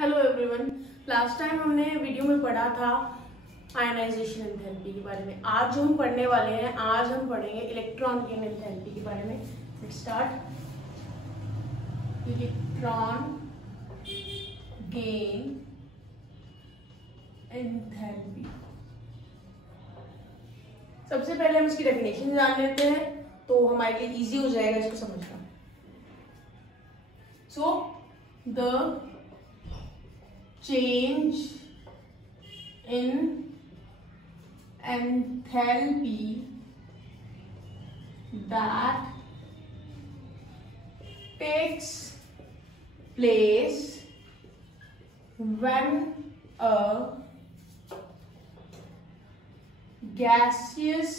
Hello everyone. Last time हमने video में पढ़ा था आयनाइजेशन एंथैल्पी के बारे में। आज जो हम पढ़ने वाले हैं, आज हम पढ़ेंगे इलेक्ट्रॉन गेन एंथैल्पी के बारे में। Let's start. Electron gain enthalpy. सबसे पहले हम इसकी डेफिनेशन जान लेते हैं तो हमारे लिए इजी हो जाएगा इसको समझना। So the change in enthalpy that takes place when a gaseous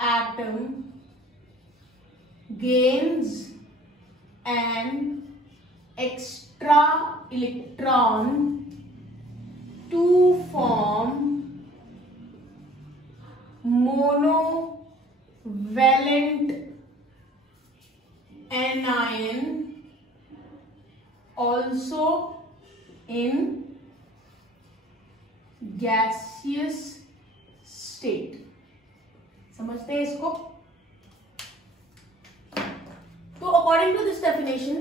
atom gains an extra electron to form monovalent anion, also in gaseous state। समझते हैं इसको? तो अकॉर्डिंग टू दिस डेफिनेशन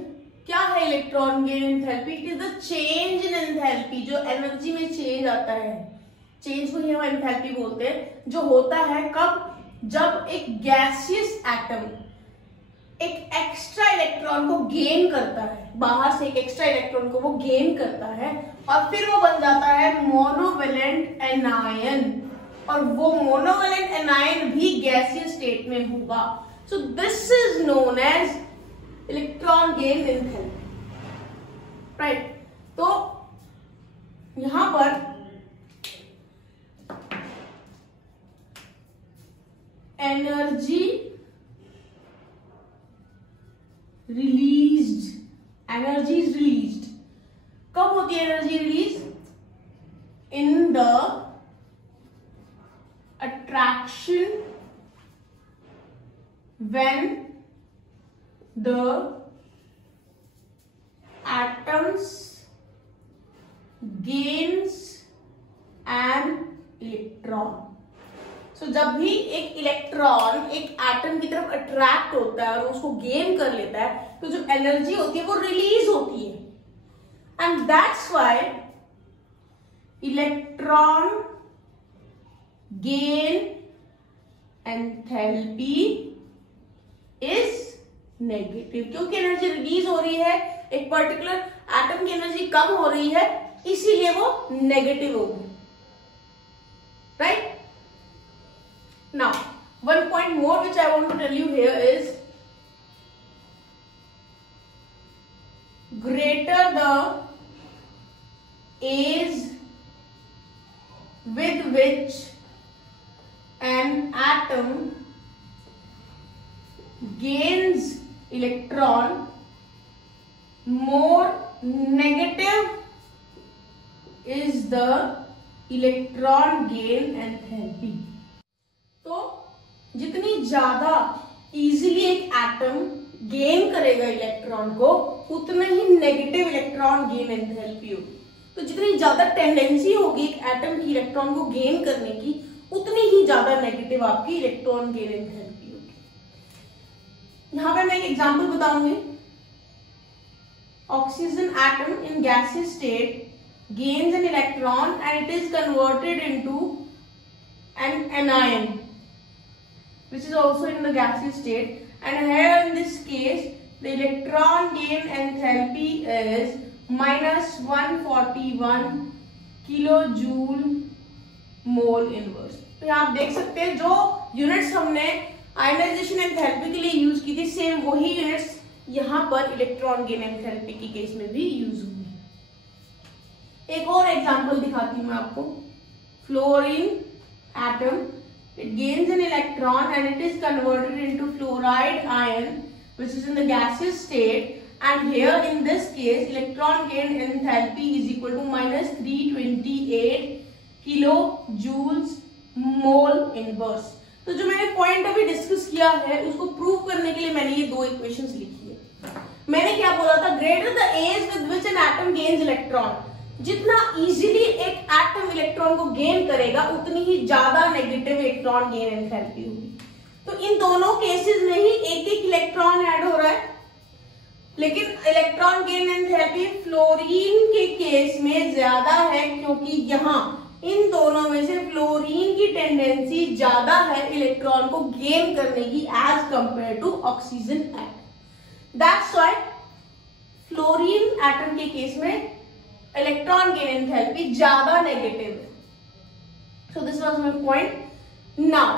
क्या है electron gain enthalpy? It is the change in enthalpy, जो energy में change आता है, चेंज को ही हम एंथैल्पी बोलते हैं। जो होता है कब? जब एक गैसियस एटम एक एक्स्ट्रा इलेक्ट्रॉन को गेन करता है, बाहर से एक एक्स्ट्रा इलेक्ट्रॉन को वो गेन करता है और फिर वो बन जाता है मोनोवेलेंट एनायन, और वो मोनोवेलेंट एनायन भी गैसियस स्टेट में होगा। So this is known as electron gain enthalpy, right. तो यहां पर energy released, energy is released. कब होती है energy release? In the attraction when the atoms gains an electron। So जब भी एक इलेक्ट्रॉन एक एटम की तरफ अट्रैक्ट होता है और उसको गेन कर लेता है तो जो एनर्जी होती है वो रिलीज होती है, and that's why electron gain enthalpy is negative. क्योंकि एनर्जी रिलीज हो रही है, एक पर्टिकुलर एटम की एनर्जी कम हो रही है, इसीलिए वो नेगेटिव होगी, right. Now one point more which I want to tell you here is greater the ease with which an atom gains electron, more negative is the electron gain enthalpy। तो जितनी ज्यादा इजीली एक atom gain करेगा electron को, उतने ही negative electron gain enthalpy होगी। तो जितनी ज्यादा टेंडेंसी होगी एक एटम की इलेक्ट्रॉन को गेन करने की, उतनी ही ज्यादा नेगेटिव आपकी इलेक्ट्रॉन गेन एंथैल्पी होगी। यहां पे मैं एक एग्जांपल बताऊंगी। Oxygen atom in gaseous state gains an electron and it is converted into an anion which is also in the gaseous state, and here in this case the electron gain enthalpy is -141 kilojoule mole inverse. तो यहाँ आप देख सकते हैं जो units हमने ionization enthalpy के लिए यूज की थी, सेम वही यूनिट्स यहाँ पर इलेक्ट्रॉन गेन एंथैल्पी की केस में भी यूज होंगी। एक और एग्जांपल दिखाती हूँ मैं आपको। Fluorine atom, it gains an electron and it is converted into fluoride ion which is in the gaseous state, and here in this case electron gain enthalpy is equal to -328 kilojoules mole inverse। तो जो मैंने point अभी discuss किया है उसको prove करने के लिए मैंने ये दो इक्वेशंस लिखी है। मैंने क्या बोला था? Greater the ease with which an an atom gains electron, जितना इजीली एक एटम इलेक्ट्रॉन को गेन करेगा उतनी ही ज्यादा नेगेटिव इलेक्ट्रॉन गेन एंथैल्पी होगी। तो इन दोनों केसेस में ही एक एक इलेक्ट्रॉन ऐड हो रहा है, लेकिन इलेक्ट्रॉन गेन एंथैल्पी फ्लोरीन के केस में ज्यादा है, क्योंकि यहाँ इन दोनों में से फ्लोरीन की टेंडेंसी ज्यादा है इलेक्ट्रॉन को गेन करने की ease compare to oxygen atom. That's why fluorine atom के केस में इलेक्ट्रॉन गेन एंथैल्पी ज्यादा नेगेटिव है। So this was my point. Now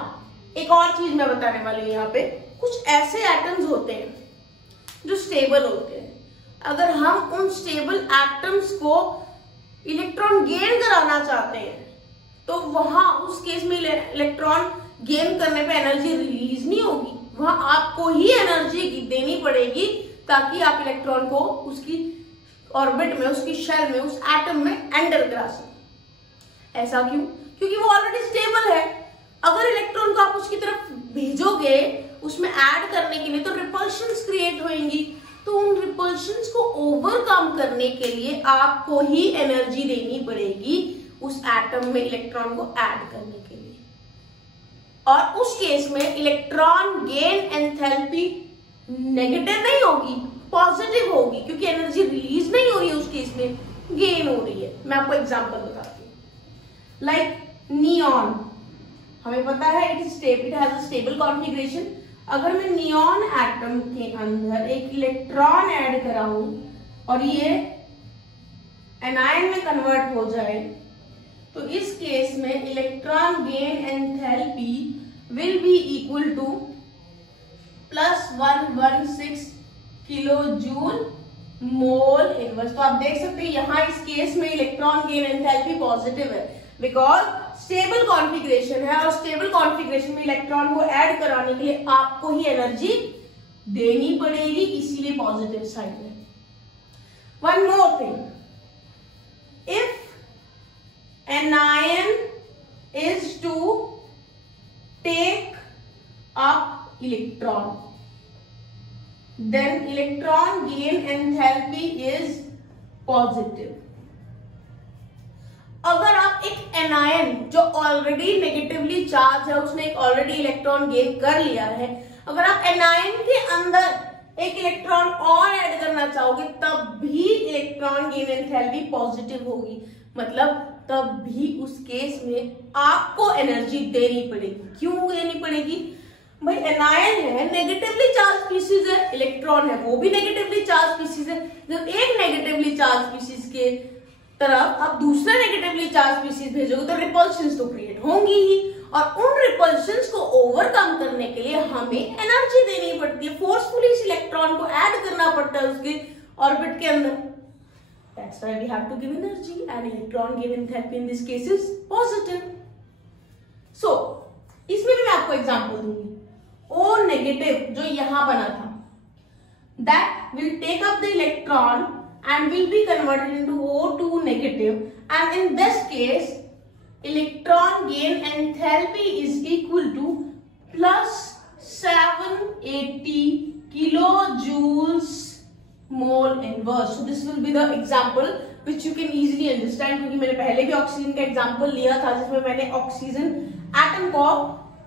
एक और चीज मैं बताने वाली हूं, यहाँ पे कुछ ऐसे एटम्स होते हैं जो स्टेबल होते हैं। अगर हम उन स्टेबल एटम्स को इलेक्ट्रॉन गेन कराना चाहते हैं तो वहां उस केस में इलेक्ट्रॉन गेन करने पे एनर्जी रिलीज नहीं होगी, वहां आपको ही एनर्जी देनी पड़ेगी ताकि आप इलेक्ट्रॉन को उसकी ऑर्बिट में, उसकी शेल में, उस एटम में एंटर करा सकें। ऐसा क्यों? क्योंकि वो ऑलरेडी स्टेबल है। अगर इलेक्ट्रॉन को आप उसकी तरफ भेजोगे उसमें ऐड करने के लिए तो रिपल्शंस क्रिएट होंगी, तो उन रिपल्शंस को ओवरकम करने के लिए आपको ही एनर्जी देनी पड़ेगी उस एटम में इलेक्ट्रॉन को ऐड करने के लिए। और उस केस में इलेक्ट्रॉन गेन एंथैल्पी नेगेटिव नहीं होगी, पॉजिटिव होगी, क्योंकि एनर्जी रिलीज नहीं हो रही है उस केस में, गेन हो रही है। मैं आपको एग्जांपल बताती हूँ। लाइक नियॉन, हमें पता है it has a stable configuration. अगर मैं नियॉन एटम के अंदर एक इलेक्ट्रॉन ऐड कराऊं और ये एनायन में कन्वर्ट हो जाए तो इस केस में electron gain enthalpy will be equal to +116 kilo joule mole inverse. तो आप देख सकते हैं यहाँ इस केस में इलेक्ट्रॉन गेन एंथैल्पी पॉजिटिव है, बिकॉज स्टेबल कॉन्फ़िगरेशन है और स्टेबल कॉन्फ़िगरेशन में इलेक्ट्रॉन को ऐड कराने के लिए आपको ही एनर्जी देनी पड़ेगी, इसीलिए पॉजिटिव साइड में। One more thing, if anion is to take up electron, then electron gain enthalpy is positive. अगर आप एक एनायन जो ऑलरेडी नेगेटिवली चार्ज है, उसने एक ऑलरेडी इलेक्ट्रॉन गेन कर लिया है, अगर आप एनायन के अंदर एक इलेक्ट्रॉन और ऐड करना चाहोगे तब भी इलेक्ट्रॉन गेन एंथैल्पी पॉजिटिव होगी। मतलब तब भी उस केस में आपको एनर्जी देनी पड़ेगी। क्यों देनी पड़ेगी? भाई एनायन है, नेगेटिवली चार्ज स्पीशीज है, इलेक्ट्रॉन है वो भी नेगेटिवली चार्ज स्पीशीज है। जब एक नेगेटिवली चार्ज स्पीशीज के तरफ आप दूसरा नेगेटिवली चार्ज स्पीशीज भेजोगे तो रिपल्शंस तो क्रिएट होंगी ही, और उन रिपल्शंस को ओवरकम करने के लिए हमें एनर्जी देनी पड़ती है, फोर्सफुली इस इलेक्ट्रॉन को ऐड करना पड़ता है उसके ऑर्बिट के अंदर। That's why we have to give energy, and electron gain enthalpy in this case is positive. So, इसमें भी मैं आपको एग्जांपल दूंगी। O नेगेटिव जो यहां बना था, that will take up the electron and will be converted into O2 negative, and in this case, electron gain enthalpy is equal to +780 kilojoules mole inverse. So this will be the example which you can easily understand, क्योंकि मैंने पहले भी oxygen का example लिया था जिसमें मैंने oxygen atom को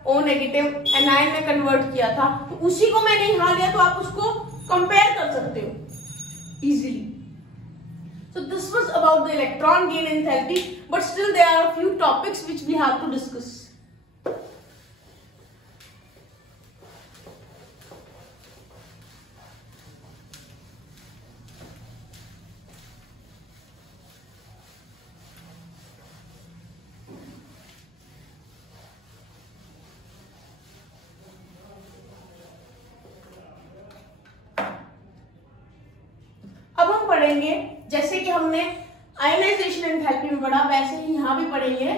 O नेगेटिव एनायन में कन्वर्ट किया था, तो उसी को मैंने यहाँ लिया, तो आप उसको कंपेयर कर सकते हो easily. So this was about the electron gain enthalpy, but still there are a few topics which we have to discuss. पढ़ेंगे जैसे कि हमने आयनाइजेशन एंथैल्पी में पढ़ा, वैसे ही यहां भी पढ़ेंगे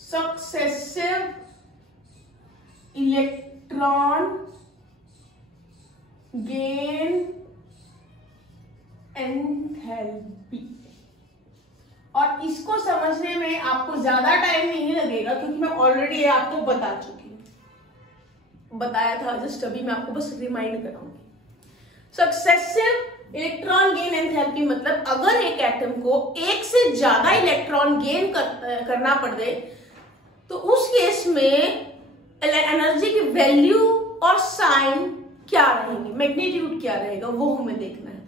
सक्सेसिव इलेक्ट्रॉन गेन एंथैल्पी। और इसको समझने में आपको ज्यादा टाइम नहीं लगेगा क्योंकि मैं ऑलरेडी आपको बता चुकी हूं, बताया था, जस्ट अभी मैं आपको बस रिमाइंड कराऊंगी। सक्सेसिव इलेक्ट्रॉन गेन एंथैल्पी मतलब अगर एक एटम को एक से ज्यादा इलेक्ट्रॉन गेन करना पड़े तो उस केस में एनर्जी की वैल्यू और साइन क्या रहेंगे, मैग्नीट्यूड क्या रहेगा, वो हमें देखना है।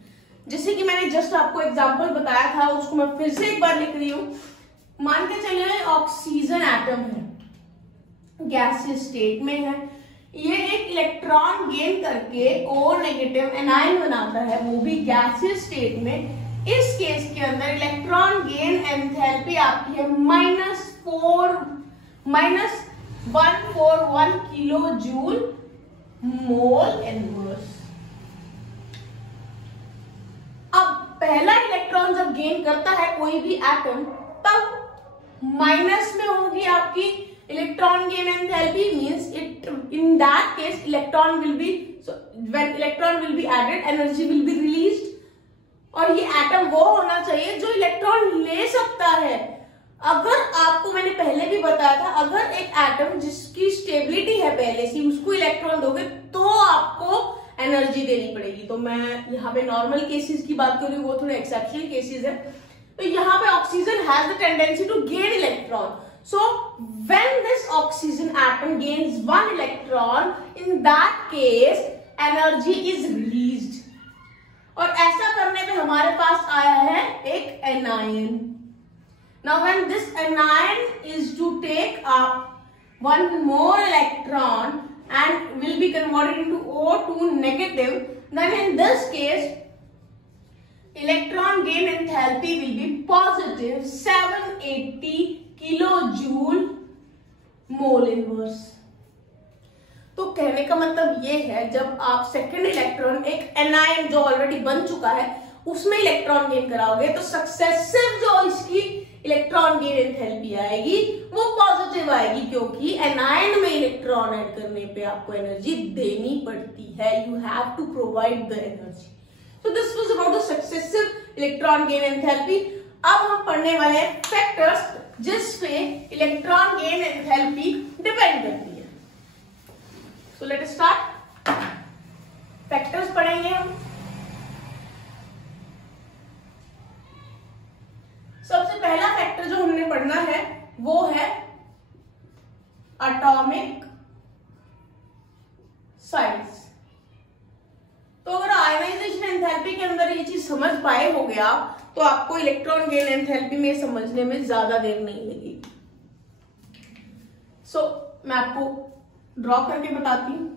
जैसे कि मैंने जस्ट आपको एग्जांपल बताया था, उसको मैं फिर से एक बार लिख रही हूं। मान के चलिए ऑक्सीजन एटम है, गैसियस स्टेट में है, ये एक इलेक्ट्रॉन गेन करके O नेगेटिव एनायन बनाता है, वो भी गैसियस स्टेट में। इस केस के अंदर इलेक्ट्रॉन गेन एंथैल्पी आपकी है -141 किलो जूल मोल इनवर्स। अब पहला इलेक्ट्रॉन जब गेन करता है कोई भी एटम, तब माइनस में होगी आपकी electron gain enthalpy, means it in that case electron will be, when electron will be added energy will be released. और ये एटम वो होना चाहिए जो इलेक्ट्रॉन ले सकता है। अगर आपको मैंने पहले भी बताया था, अगर एक एटम जिसकी स्टेबिलिटी है पहले से, उसको इलेक्ट्रॉन दोगे तो आपको एनर्जी देनी पड़ेगी। तो मैं यहाँ पे नॉर्मल केसेस की बात कर रही हूँ, वो थोड़े एक्सेप्शनल केसेस है। तो यहाँ पे oxygen has the tendency to gain electron, so when this oxygen atom gains one electron, in that case energy is released। और ऐसा करने पे हमारे पास आया है एक anion। Now when this anion is to take up one more electron and will be converted into O2 negative, then in this case electron gain enthalpy will be positive 780 kilo joule mole inverse. तो कहने का मतलब ये है, जब आप second electron एक anion जो ऑलरेडी बन चुका है उसमें इलेक्ट्रॉन गेन कराओगे तो सक्सेसिव जो इसकी इलेक्ट्रॉन गेन एंथैल्पी आएगी वो पॉजिटिव आएगी, क्योंकि एनायन में इलेक्ट्रॉन ऐड करने पे आपको एनर्जी देनी पड़ती है। You have to provide the energy. So this was about the successive electron gain enthalpy. अब हम पढ़ने वाले हैं फैक्टर्स जिस पे इलेक्ट्रॉन गेन एंथैल्पी डिपेंड करती है। So let us start. Factors पढ़ेंगे हम। सबसे पहला फैक्टर जो हमने पढ़ना है वो है एटॉमिक साइज। तो अगर आयोनाइजेशन एंथैल्पी के अंदर ये चीज समझ पाए हो गया तो आपको इलेक्ट्रॉन गेन एंथैल्पी में समझने में ज्यादा देर नहीं लगेगी। सो मैं आपको ड्रॉ करके बताती हूं।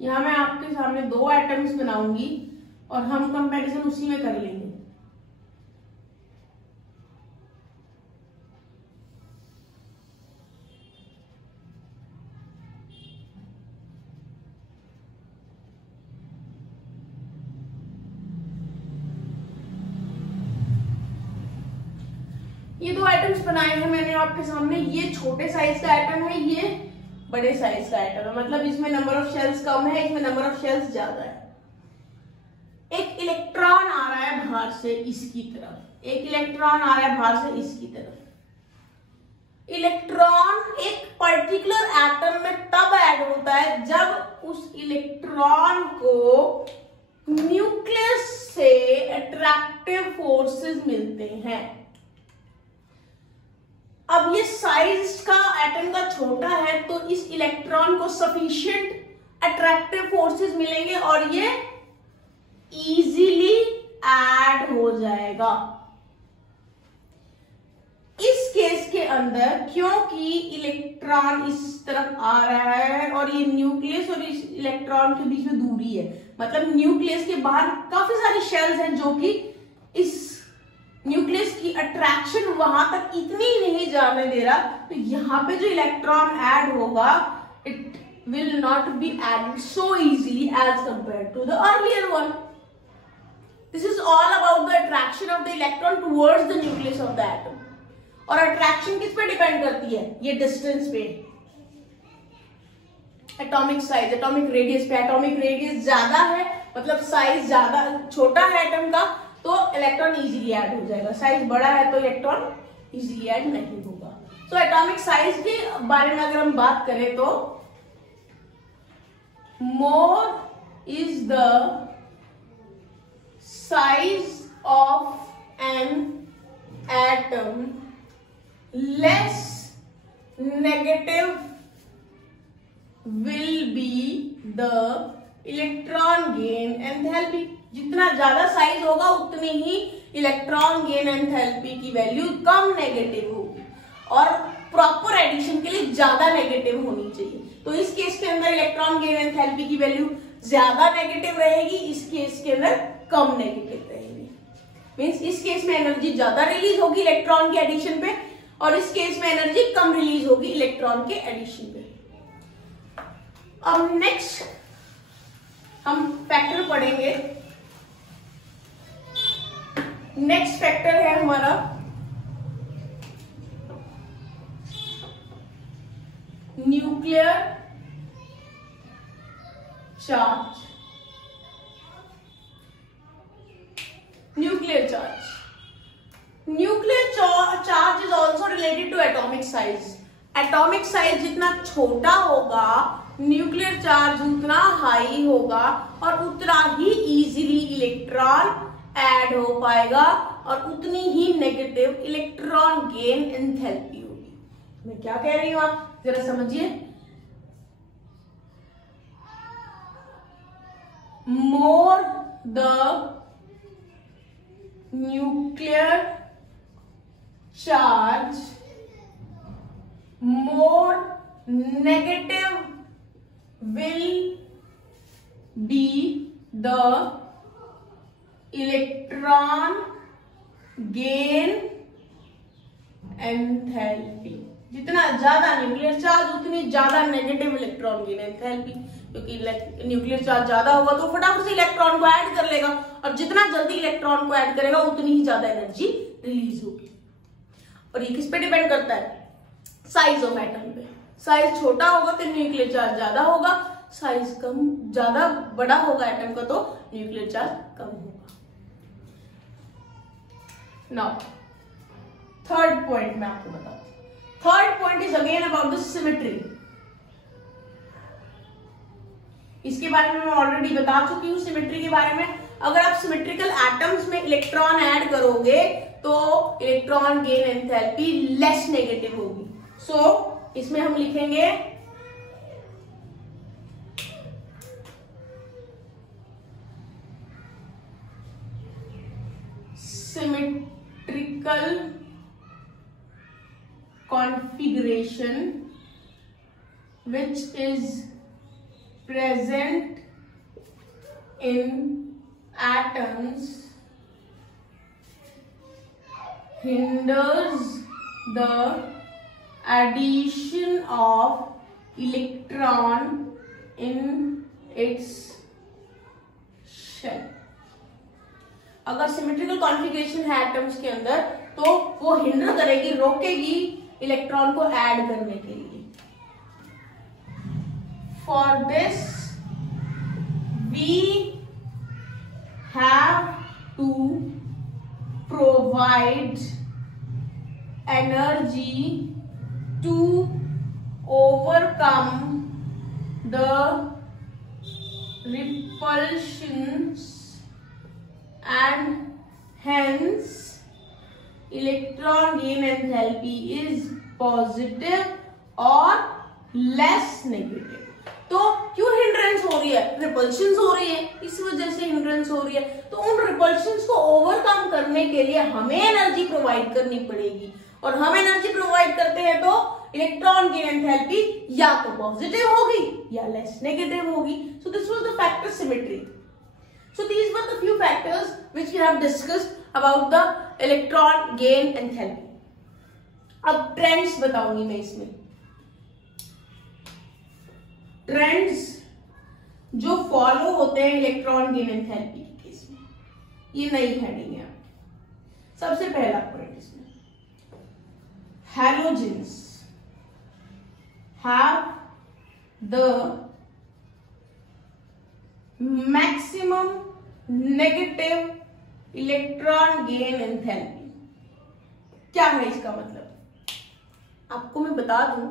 यहां मैं आपके सामने दो एटम्स बनाऊंगी और हम कंपैरिजन उसी में कर लेंगे। ये दो एटम्स बनाए हैं मैंने आपके सामने। ये छोटे साइज का एटम है, ये बड़े साइज का एटम है, मतलब इसमें नंबर ऑफ शेल्स कम है, इसमें नंबर ऑफ शेल्स ज्यादा है। एक इलेक्ट्रॉन आ रहा है बाहर से इसकी तरफ, एक इलेक्ट्रॉन आ रहा है बाहर से इसकी तरफ। इलेक्ट्रॉन एक पर्टिकुलर एटम में तब ऐड होता है जब उस इलेक्ट्रॉन को न्यूक्लियस से अट्रैक्टिव फोर्सेस मिलते हैं। अब ये साइज का एटम का छोटा है तो इस इलेक्ट्रॉन को सफिशिएंट अट्रैक्टिव फोर्सेस मिलेंगे और ये इजीली ऐड हो जाएगा। इस केस के अंदर क्योंकि इलेक्ट्रॉन इस तरफ आ रहा है और ये न्यूक्लियस और इस इलेक्ट्रॉन के बीच में दूरी है, मतलब न्यूक्लियस के बाहर काफी सारी शेल्स हैं जो कि इस न्यूक्लियस की अट्रैक्शन वहां तक इतनी नहीं जाने दे रहा, तो यहाँ पे जो इलेक्ट्रॉन ऐड होगा it will not be added so easily as compare to the earlier one. This is all about the attraction of the electron towards the nucleus of the atom. और अट्रैक्शन किस पे depend करती है? ये distance पे। Atomic size, atomic radius पे, atomic radius ज्यादा है मतलब साइज ज्यादा छोटा है एटम का, तो इलेक्ट्रॉन इजीली ऐड हो जाएगा, साइज बड़ा है तो इलेक्ट्रॉन इजीली ऐड नहीं होगा। तो एटॉमिक साइज के बारे में अगर हम बात करें तो more is the size of an atom, less negative will be the electron gain enthalpy. जितना ज्यादा साइज होगा उतनी ही इलेक्ट्रॉन गेन एंथैल्पी की वैल्यू कम नेगेटिव होगी, और प्रॉपर एडिशन के लिए ज्यादा नेगेटिव होनी चाहिए। तो इस केस के अंदर इलेक्ट्रॉन गेन एंथैल्पी की वैल्यू ज्यादा नेगेटिव रहेगी, इस केस के अंदर कम नेगेटिव रहेगी। मींस इस केस में एनर्जी ज्यादा रिलीज होगी इलेक्ट्रॉन के एडिशन पे, और इस केस में एनर्जी कम रिलीज होगी इलेक्ट्रॉन के एडिशन पे। अब नेक्स्ट हम फैक्टर पढ़ेंगे। नेक्स्ट फैक्टर है हमारा nuclear charge. Nuclear charge is also related to atomic size. Atomic size जितना छोटा होगा न्यूक्लियर चार्ज उतना हाई होगा, और उतना ही इजीली इलेक्ट्रॉन ऐड हो पाएगा, और उतनी ही नेगेटिव इलेक्ट्रॉन गेन एंथैल्पी होगी। मैं क्या कह रही हूं आप जरा समझिए। More the nuclear charge, more negative will be the electron gain enthalpy। जितना ज्यादा न्यूक्लियर चार्ज उतनी ज्यादा नेगेटिव इलेक्ट्रॉन गेन एंथैल्पी, क्योंकि न्यूक्लियर चार्ज ज्यादा होगा तो फटाफट से इलेक्ट्रॉन को ऐड कर लेगा, और जितना जल्दी इलेक्ट्रॉन को ऐड करेगा उतनी ही ज्यादा एनर्जी रिलीज होगी। और ये किस पे डिपेंड करता है? साइज ऑफ एटम पे। साइज छोटा होगा तो न्यूक्लियर चार्ज ज्यादा होगा, साइज कम ज्यादा बड़ा होगा एटम का तो न्यूक्लियर चार्ज कम होगा। नाउ थर्ड पॉइंट मैं आपको बताता हूं। Third point is again about the symmetry. इसके बारे में मैं ऑलरेडी बता चुकी हूँ सिमेट्री के बारे में। अगर आप सिमेट्रिकल एटम्स में इलेक्ट्रॉन ऐड करोगे तो electron gain enthalpy less negative होगी। सो इसमें हम लिखेंगे symmetrical configuration which is present in atoms hinders the addition of electron in its shell। अगर सिमेट्रिकल कॉन्फ़िगरेशन है एटम्स के अंदर तो वो हिंडर करेगी, रोकेगी इलेक्ट्रॉन को ऐड करने के लिए। For this we have to provide energy to overcome the repulsions and hence electron gain enthalpy is positive or less negative। तो क्यों हिंड्रेंस हो रही है? रिपल्शंस हो रही है, इस वजह से हिंड्रेंस हो रही है। तो उन रिपल्शंस को ओवरकम करने के लिए हमें एनर्जी प्रोवाइड करनी पड़ेगी, और हम एनर्जी प्रोवाइड करते हैं तो इलेक्ट्रॉन गेन एंथैल्पी या तो पॉजिटिव होगी या लेस नेगेटिव होगी। सो this was the factor symmetry. So these were the few factors which we have discussed about the electron gain enthalpy। अब ट्रेंड्स बताऊंगी मैं इसमें। ट्रेंड्स जो फॉलो होते हैं इलेक्ट्रॉन गेन एंथैल्पी के केस में, ये नई हेडिंग है। सबसे पहला पॉइंट इसमें, halogens have the maximum negative electron gain enthalpy. क्या है इसका मतलब? आपको मैं बता दूं,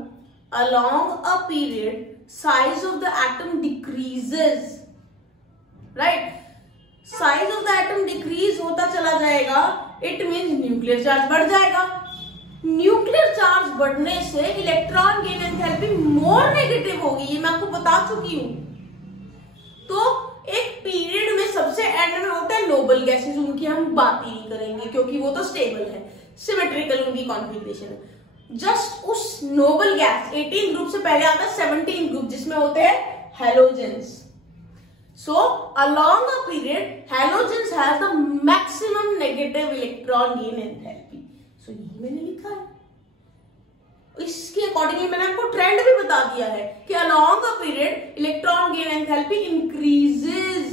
along a period size of the atom decreases, right? Size of the atom decrease होता चला जाएगा, इट मींस न्यूक्लियर चार्ज बढ़ जाएगा। न्यूक्लियर चार्ज बढ़ने से electron gain enthalpy more negative होगी, ये मैं आपको बता चुकी हूं। तो एक पीरियड में सबसे एंड में होता है नोबल गैसेस, उनकी हम बात ही नहीं करेंगे क्योंकि वो तो स्टेबल है, सिमेट्रिकल उनकी कॉन्फ़िगरेशन है। जस्ट उस नोबल गैस 18 ग्रुप से पहले आता है 17 ग्रुप, जिसमें होते हैं halogens. So along a period, halogens has the maximum negative electron gain enthalpy. So ये मैंने लिखा है। इसके अकॉर्डिंगली मैंने आपको ट्रेंड भी बता दिया है कि along a period, electron gain enthalpy increases,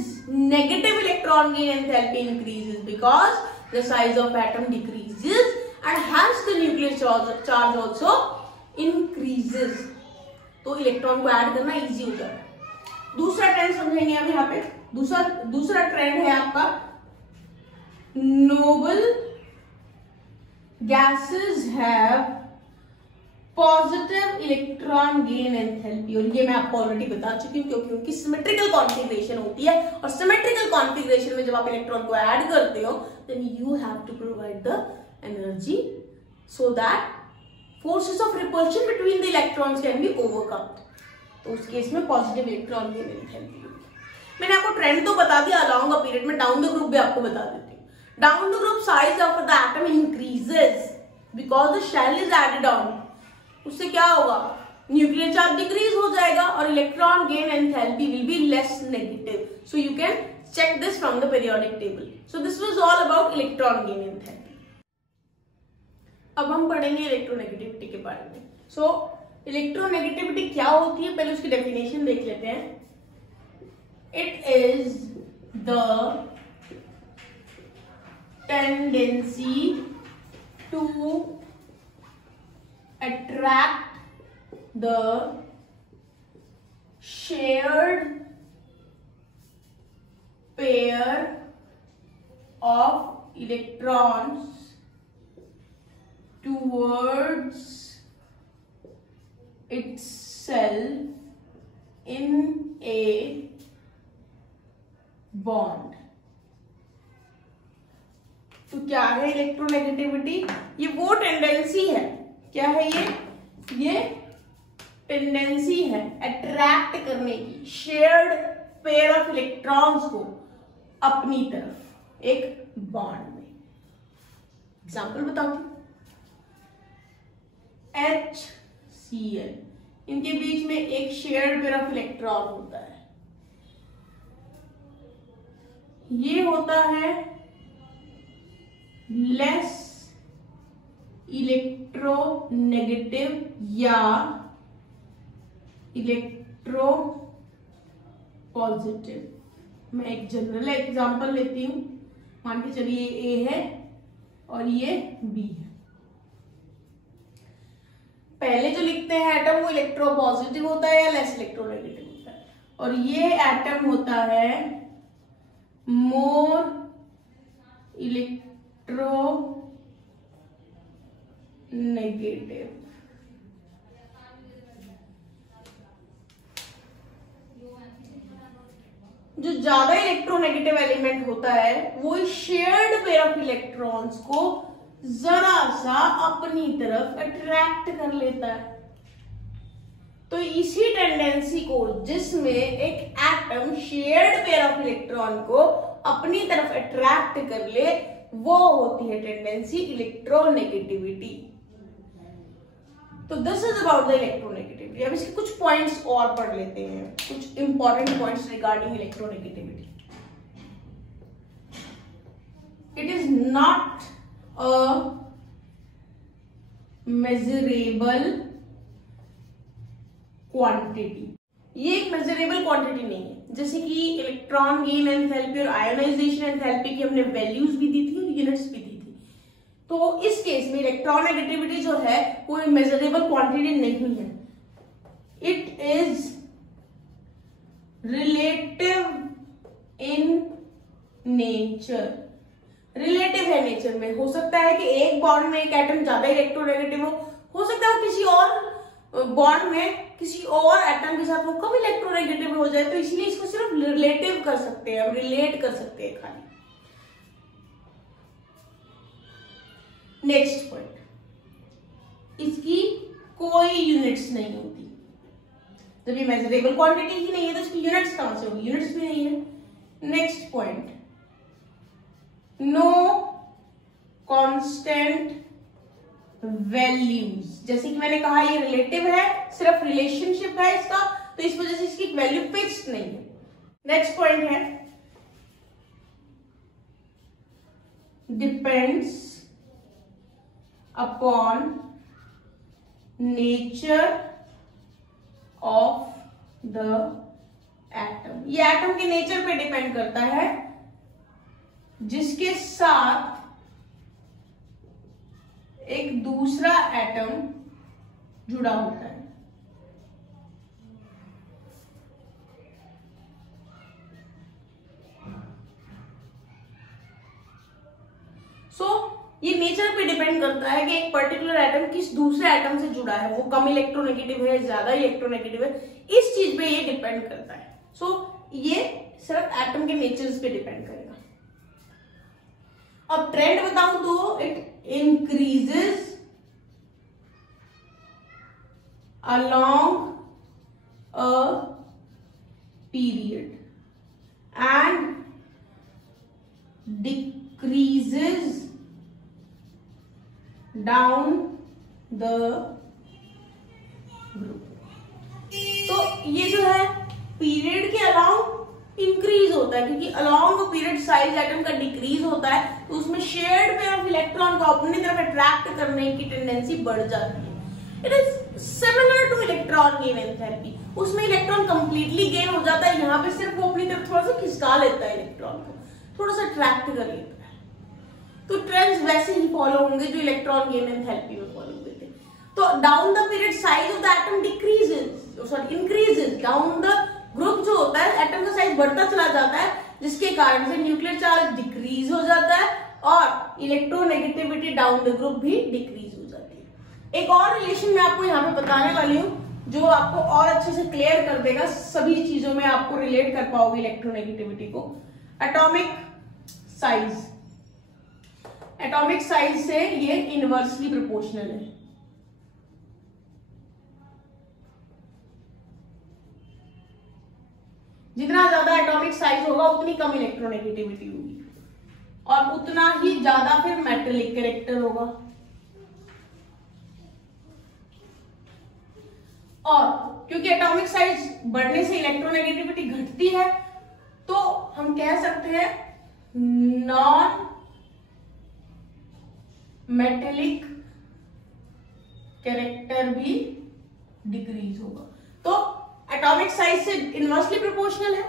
negative electron gain enthalpy increases because the size of atom decreases and hence the nuclear charge also increases. तो इलेक्ट्रॉन को ऐड करना इजी हो जाता है। दूसरा ट्रेंड समझेंगे हम यहाँ पे। दूसरा ट्रेंड है आपका noble gases have positive electron gain enthalpy, और ये मैं आपको ऑलरेडी बता चुकी हूँ क्योंकि उनकी सिमेट्रिकल कॉन्फ़िगरेशन होती है, और सिमेट्रिकल कॉन्फ़िगरेशन में जब आप इलेक्ट्रॉन को ऐड करते हो then you have to provide the energy so that forces of repulsion between the electrons can be overcome. तो उस केस में पॉजिटिव इलेक्ट्रॉन गेन एंथैल्पी होगी। मैंने आपको ट्रेंड तो बता दिया अलोंग अ पीरियड में, डाउन द ग्रुप भी आपको बता देती हूँ। Down the group size of the atom increases because the shell is added on. उससे क्या होगा? न्यूक्लियर चार्ज डिक्रीज हो जाएगा और electron gain enthalpy will be less negative. So you can check this from the periodic table. So this was all about electron gain enthalpy. अब हम पढ़ेंगे electronegativity के बारे में। सो इलेक्ट्रोनेगेटिविटी क्या होती है, पहले उसकी डेफिनेशन देख लेते हैं। It is the tendency to attract the shared pair of electrons towards itself in a bond। तो क्या है इलेक्ट्रोनेगेटिविटी? ये वो टेंडेंसी है, क्या है ये टेंडेंसी है अट्रैक्ट करने की शेयर्ड पेयर ऑफ इलेक्ट्रॉन्स को अपनी तरफ एक बॉन्ड में। एग्जाम्पल बताऊं, HCl, इनके बीच में एक शेयर्ड पेयर ऑफ इलेक्ट्रॉन होता है। ये होता है लेस इलेक्ट्रोनेगेटिव या इलेक्ट्रो पॉजिटिव। मैं एक जनरल एग्जांपल लेती हूं, मान के चलिए A है और ये B है। पहले जो लिखते हैं एटम वो इलेक्ट्रो पॉजिटिव होता है या लेस इलेक्ट्रोनेगेटिव होता है, और ये एटम होता है मोर इलेक्ट्रो नेगेटिव। जो ज्यादा इलेक्ट्रोनेगेटिव एलिमेंट होता है वो शेयर्ड पेयर ऑफ इलेक्ट्रॉन्स को जरा सा अपनी तरफ अट्रैक्ट कर लेता है। तो इसी टेंडेंसी को, जिसमें एक atom shared pair of electron को अपनी तरफ अट्रैक्ट कर ले, वो होती है टेंडेंसी इलेक्ट्रोनेगेटिविटी। तो this is about the electronegativity. अब इसके कुछ पॉइंट्स और पढ़ लेते हैं, कुछ important points regarding electronegativity. It is not a measurable quantity. ये एक मेजरेबल क्वांटिटी नहीं है। जैसे कि इलेक्ट्रॉन गेन एंथैल्पी और आयोनाइजेशन एंथैल्पी की हमने वैल्यूज भी दी थी, यूनिट्स भी दी थी। तो इस केस में इलेक्ट्रोनेगेटिविटी जो है वो मेजरेबल क्वांटिटी नहीं है। It is relative in nature, relative है नेचर में। हो सकता है कि एक बॉन्ड में एक एटम ज्यादा इलेक्ट्रोनेगेटिव हो सकता है वो किसी और बॉन्ड में किसी और एटम के साथ वो कम इलेक्ट्रोनेगेटिव हो जाए, तो इसलिए इसको सिर्फ रिलेटिव कर सकते हैं, हम रिलेट कर सकते हैं खाली। नेक्स्ट पॉइंट, इसकी कोई यूनिट्स नहीं होती। जब ये मेजरेबल क्वांटिटी ही नहीं है तो इसकी यूनिट्स कहां से होगी, यूनिट्स भी नहीं है। Next point, no constant values. जैसे कि मैंने कहा ये रिलेटिव है, सिर्फ रिलेशनशिप है इसका, तो इस वजह से इसकी वैल्यू फिक्स्ड नहीं है। नेक्स्ट पॉइंट है depends upon nature of the atom. ये एटम के नेचर पे डिपेंड करता है जिसके साथ एक दूसरा एटम जुड़ा होता है। ये नेचर पे डिपेंड करता है कि एक पर्टिकुलर एटम किस दूसरे एटम से जुड़ा है, वो कम इलेक्ट्रोनेगेटिव है, ज्यादा इलेक्ट्रोनेगेटिव है, इस चीज पे ये डिपेंड करता है। ये सिर्फ एटम के नेचर पे डिपेंड करेगा। अब ट्रेंड बताऊं तो it increases along a period and decreases down the group। तो ये जो है पीरियड के अलाउंग इंक्रीज होता है, क्योंकि अलोंग पीरियड साइज एटम का डिक्रीज होता है, तो उसमें शेयर्ड पेयर ऑफ इलेक्ट्रॉन को अपनी तरफ अट्रैक्ट करने की टेंडेंसी बढ़ जाती है। It is similar two electron gain enthalpy. उसमें इलेक्ट्रॉन कंप्लीटली गेन हो जाता है, यहाँ पे सिर्फ वो अपनी तरफ थोड़ा सा खिसका लेता है, इलेक्ट्रॉन को थोड़ा सा अट्रैक्ट कर लेता है। तो ट्रेंड्स वैसे ही फॉलो होंगे जो इलेक्ट्रॉन गेन एंथैल्पी में फॉलो हुए थे। तो down the period size of the atom increases, down the group जो होता है एटम का साइज बढ़ता चला जाता है, जिसके कारण से न्यूक्लियर चार्ज डिक्रीज हो जाता है और इलेक्ट्रोनेगेटिविटी डाउन द ग्रुप भी डिक्रीज हो जाती है। एक और रिलेशन मैं आपको यहाँ पे बताने वाली हूँ जो आपको और अच्छे से क्लियर कर देगा, सभी चीजों में आपको रिलेट कर पाओगे इलेक्ट्रोनेगेटिविटी को। एटॉमिक साइज, एटॉमिक साइज से ये इनवर्सली प्रोपोर्शनल है। जितना ज्यादा एटॉमिक साइज होगा उतनी कम इलेक्ट्रोनेगेटिविटी होगी और उतना ही ज्यादा फिर मेटेलिक कैरेक्टर होगा। और क्योंकि एटॉमिक साइज बढ़ने से इलेक्ट्रोनेगेटिविटी घटती है, तो हम कह सकते हैं नॉन मेटेलिक कैरेक्टर भी डिक्रीज होगा। तो एटॉमिक साइज से इनवर्सली प्रोपोर्शनल है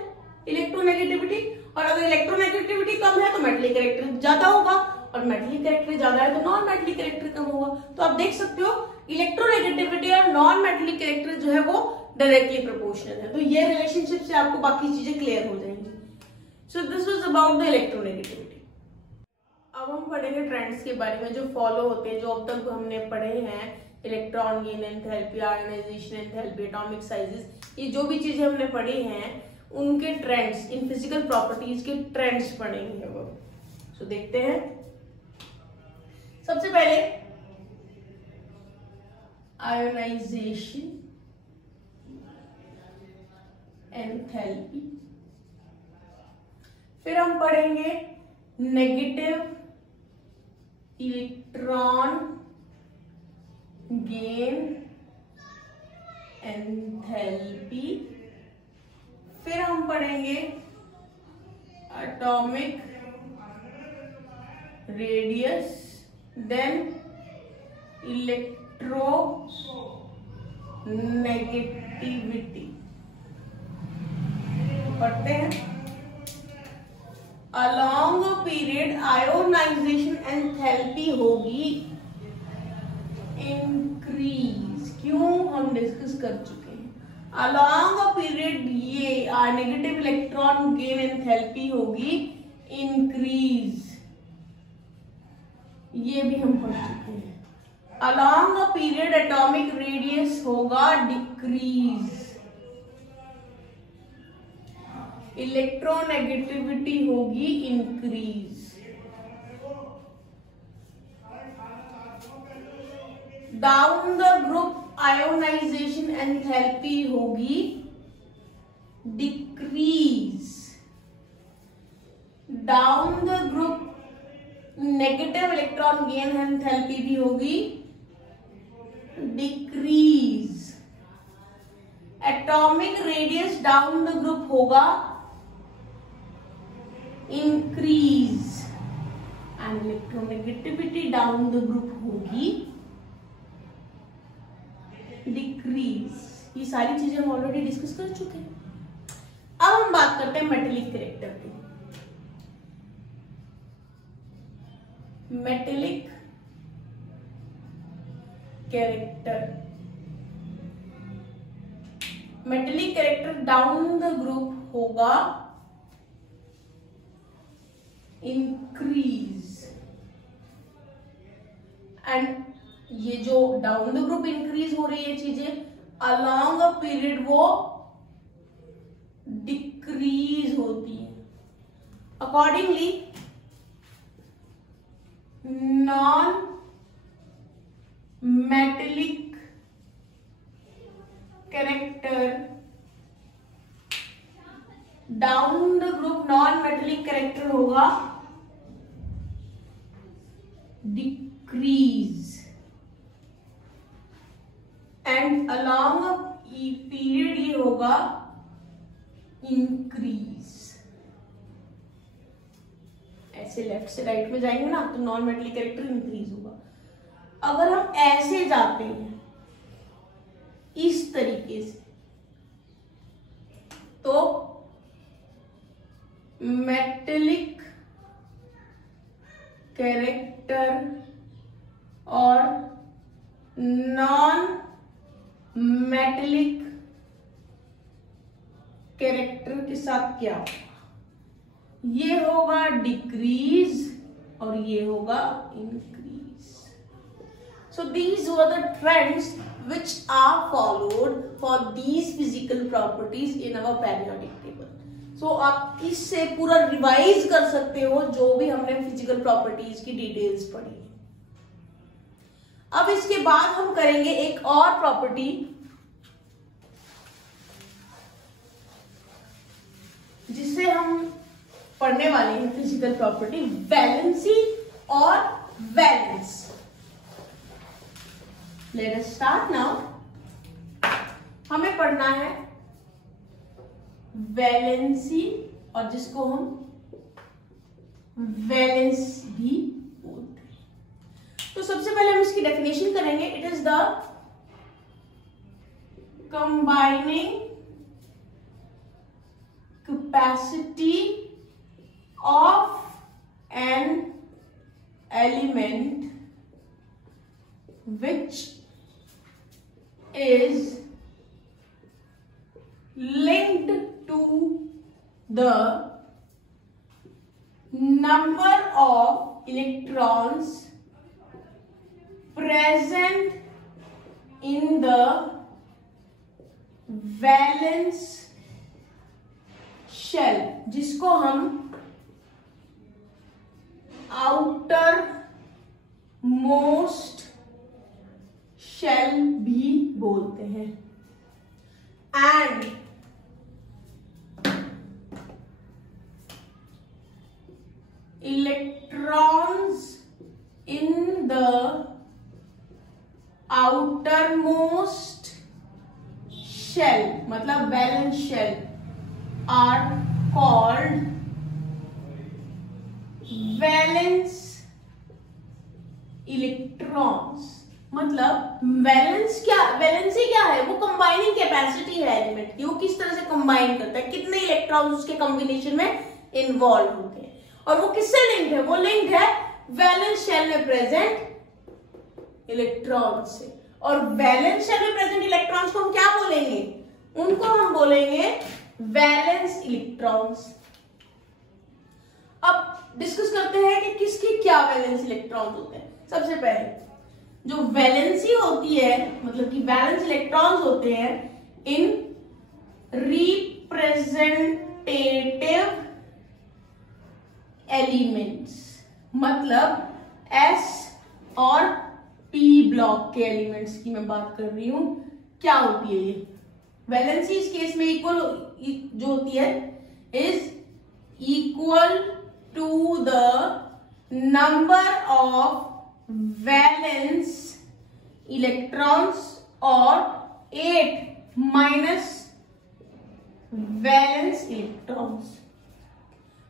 इलेक्ट्रोनेगेटिविटी, और अगर इलेक्ट्रोनेगेटिविटी कम है तो मेटेलिक कैरेक्टर ज्यादा होगा, और मेटेलिक कैरेक्टर ज्यादा है तो नॉन मेटेलिक कैरेक्टर कम होगा। तो आप देख सकते हो इलेक्ट्रोनेगेटिविटी और नॉन मेटेलिक कैरेक्टर जो है वो डायरेक्टली प्रोपोर्शनल है। तो ये रिलेशनशिप से आपको बाकी चीजें क्लियर हो जाएंगी। सो this was about the electronegativity. अब हम पढ़ेंगे ट्रेंड्स के बारे में जो फॉलो होते हैं, जो अब तक हमने पढ़े हैं, electron gain enthalpy, ionisation enthalpy, atomic sizes, ये जो भी चीजें हमने पढ़ी हैं उनके ट्रेंड्स, इन फिजिकल प्रॉपर्टीज के ट्रेंड्स पढ़ेंगे वो। सो देखते हैं। सबसे पहले आयोनाइजेशन एंथैल्पी, फिर हम पढ़ेंगे नेगेटिव इलेक्ट्रॉन गेन एंथैल्पी, फिर हम पढ़ेंगे atomic radius, then electronegativity. पढ़ते हैं। अलोंग पीरियड आयोनाइजेशन एंथैल्पी होगी इंक्रीज। क्यों, हम डिस्कस कर चुके हैं। अलोंग अ पीरियड ये नेगेटिव इलेक्ट्रॉन गेन एंथैल्पी होगी इंक्रीज, ये भी हम पढ़ चुके हैं। Along a period atomic radius होगा डिक्रीज, इलेक्ट्रोनेगेटिविटी होगी increase. Down the group ionization enthalpy होगी decrease, down the group negative electron gain enthalpy भी होगी decrease. Atomic radius down the group होगा increase and electronegativity down the group होगी decrease. ये सारी चीजें हम ऑलरेडी डिस्कस कर चुके हैं। अब हम बात करते हैं मेटेलिक कैरेक्टर की। Metallic character, metallic character down the group होगा इंक्रीज एंड ये जो डाउन द ग्रुप इंक्रीज हो रही है चीजें, अलोंग अ पीरियड वो डिक्रीज होती है। Accordingly non metallic character down the group, non metallic character होगा decrease and along a period ये होगा इंक्रीज। ऐसे लेफ्ट से राइट में जाएंगे ना तो नॉन मेटेलिक कैरेक्टर इंक्रीज होगा। अगर हम ऐसे जाते हैं इस तरीके से तो मेटेलिक कैरेक्टर और नॉन मेटेलिक कैरेक्टर के साथ क्या होगा, ये होगा डिक्रीज और ये होगा increase. So these were the trends which are followed for these physical properties in our periodic table. So आप इससे पूरा रिवाइज कर सकते हो जो भी हमने फिजिकल प्रॉपर्टीज की डिटेल्स पढ़ी है। अब इसके बाद हम करेंगे एक और प्रॉपर्टी जिससे हम पढ़ने वाले हैं फिजिकल प्रॉपर्टी वैलेंसी और valence. Let us start now. हमें पढ़ना है वैलेंसी और जिसको हम वैलेंस भी बोलते हैं। तो सबसे पहले हम इसकी डेफिनेशन करेंगे। It is the combining capacity of an element which is linked to the number of electrons present in the valence shell, जिसको हम outer most शेल भी बोलते हैं। And electrons in the outermost shell मतलब valence shell are called valence electrons. मतलब valency क्या है, वो कंबाइनिंग कैपेसिटी है एलिमेंट की, वो किस तरह से कंबाइन करता है, कितने इलेक्ट्रॉन्स उसके कॉम्बिनेशन में इन्वॉल्व होते हैं और वो किससे लिंक्ड है, वो लिंक्ड है वैलेंस शेल में प्रेजेंट इलेक्ट्रॉन से। और वैलेंस शेल में प्रेजेंट इलेक्ट्रॉन्स को हम क्या बोलेंगे, उनको हम बोलेंगे वैलेंस इलेक्ट्रॉन्स। अब डिस्कस करते हैं कि किसके क्या वैलेंस इलेक्ट्रॉन्स होते हैं। सबसे पहले जो वैलेंसी होती है, मतलब कि वैलेंस इलेक्ट्रॉन्स होते हैं इन रिप्रेजेंटेटिव एलिमेंट्स, मतलब S और P ब्लॉक के एलिमेंट्स की मैं बात कर रही हूं। क्या होती है ये वैलेंसी? इस केस में इक्वल जो होती है is equal to the number of valence electrons और 8 माइनस वैलेंस इलेक्ट्रॉन्स।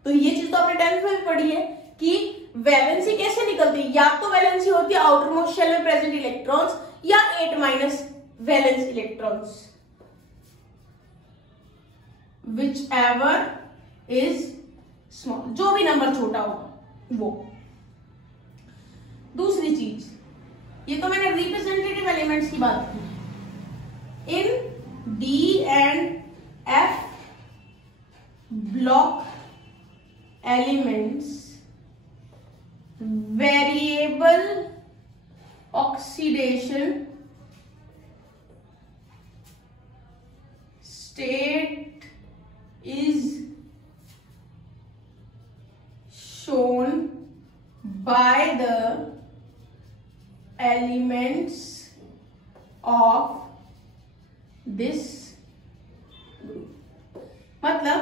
तो ये चीज तो आपने 10th में पढ़ी है कि वैलेंसी कैसे निकलती है, या तो वैलेंसी होती है आउटर मोस्ट शेल में प्रेजेंट इलेक्ट्रॉन्स या 8 minus valence electrons, which ever is small, जो भी नंबर छोटा होगा वो। दूसरी चीज, ये तो मैंने रिप्रेजेंटेटिव एलिमेंट्स की बात की। In D and F block elements variable oxidation state is shown by the elements of this group। मतलब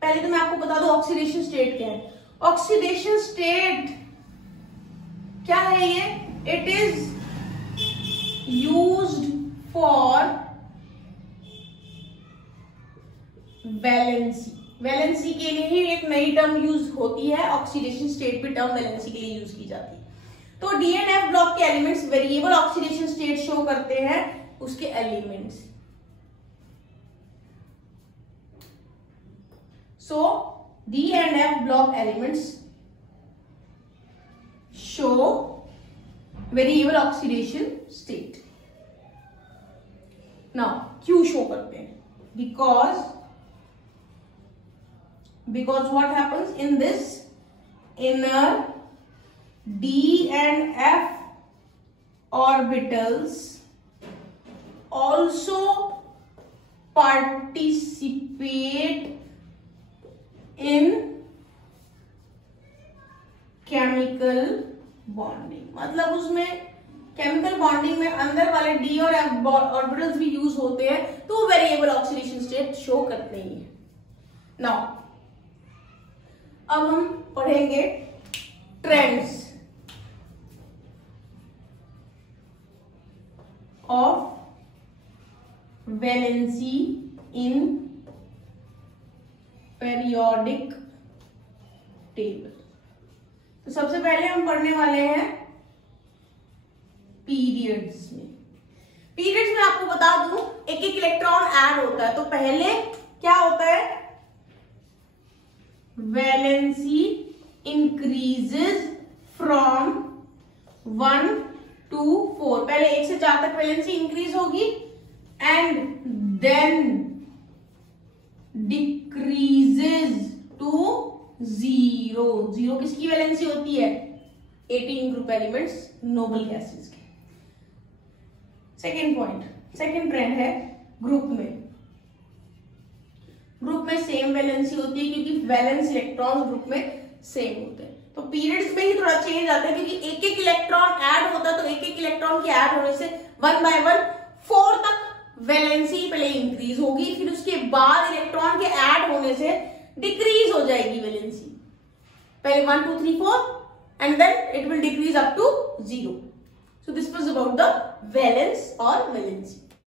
पहले तो मैं आपको बता दूं ऑक्सीडेशन स्टेट क्या है। ऑक्सीडेशन स्टेट क्या है ये? It is used for valency. Valency के लिए ही एक नई टर्म यूज होती है, ऑक्सीडेशन स्टेट भी टर्म वैलेंसी के लिए यूज की जाती है। तो डी एंड एफ ब्लॉक के elements variable oxidation state show करते हैं उसके elements. So D and F block elements show variable oxidation state. Now क्यों शो करते हैं? because what happens in this inner D and F orbitals also participate in chemical bonding। मतलब उसमें chemical bonding में अंदर वाले डी और F orbitals भी यूज होते हैं, तो वेरिएबल ऑक्सीडेशन स्टेट शो करते ही है। नाउ अब हम पढ़ेंगे trends of valency in periodic table. तो सबसे पहले हम पढ़ने वाले हैं पीरियड्स में। पीरियड्स में आपको बता दूं एक एक इलेक्ट्रॉन ऐड होता है। तो पहले क्या होता है? Valency increases from 1 to 4। पहले 1 से 4 तक वैलेंसी इंक्रीज होगी एंड देन डिक्रीजेस टू 0। 0 किसकी वैलेंसी होती है? 18 ग्रुप एलिमेंट्स नोबल गैसेस के। सेकेंड पॉइंट, सेकेंड ट्रेंड है ग्रुप में। ग्रुप में सेम वैलेंसी होती है क्योंकि वैलेंस इलेक्ट्रॉन ग्रुप में सेम होते हैं। तो पीरियड्स में ही थोड़ा चेंज आता है क्योंकि एक एक इलेक्ट्रॉन ऐड होता है, तो एक एक इलेक्ट्रॉन के ऐड होने से 1 by 1 4 तक वैलेंसी पहले इंक्रीज होगी, फिर उसके बाद इलेक्ट्रॉन के ऐड होने से डिक्रीज हो जाएगी वैलेंसी। पहले 1 2 3 4 and then it will decrease up to 0. So this was about the valence or valency.